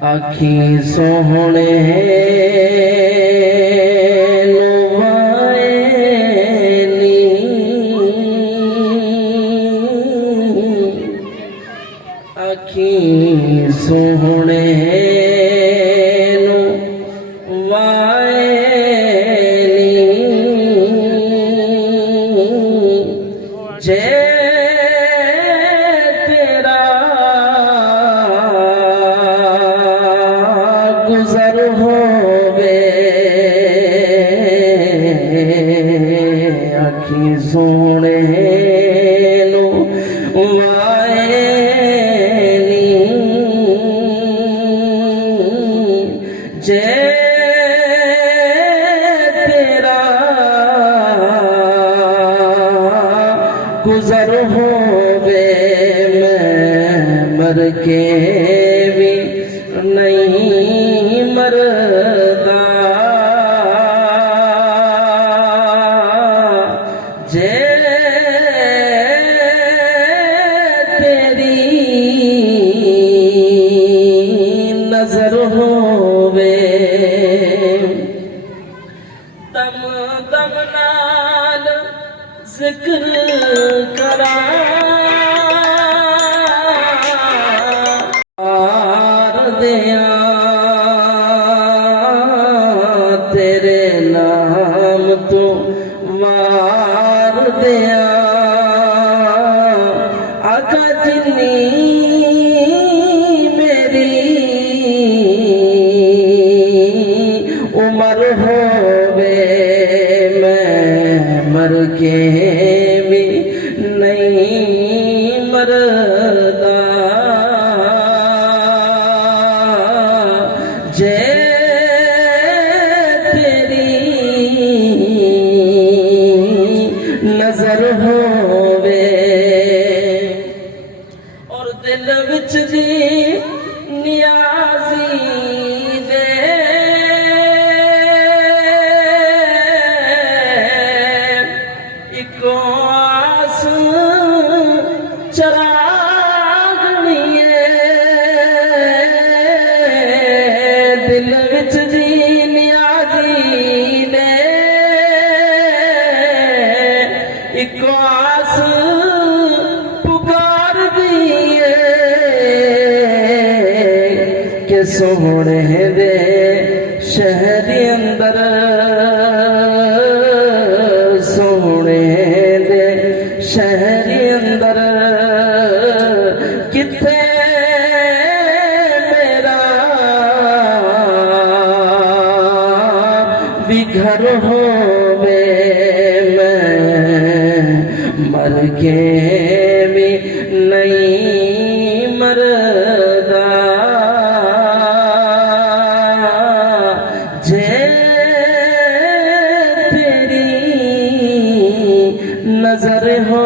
आखी सोहणे लुवाएनी, आखी सोहणे जे तेरा गुजर होवे, आखी सोहणे नू वाएनी, जे तेरा गुजर होवे, मैं मर के भी नहीं मरदा, जे तेरी नजर होवे, दम दम नाल जिक्र करा दिया, तेरे नाम तो वार दिया, आका जिन्नी मेरी उम्र होवे, मैं मर के भी नहीं मरदा, जे तेरी नजर होवे, और दिल विच दी नियाज़ी दे इको आस चरागनी, दिल विच दी नियाज़ी दे इको आस पुकार दिए, के सोहणे दे शहर अंदर, सोहणे दे शहर अंदर किथे मेरा भी घर होवे, मैं मर के भी नहीं मरदा, जे तेरी नजर हो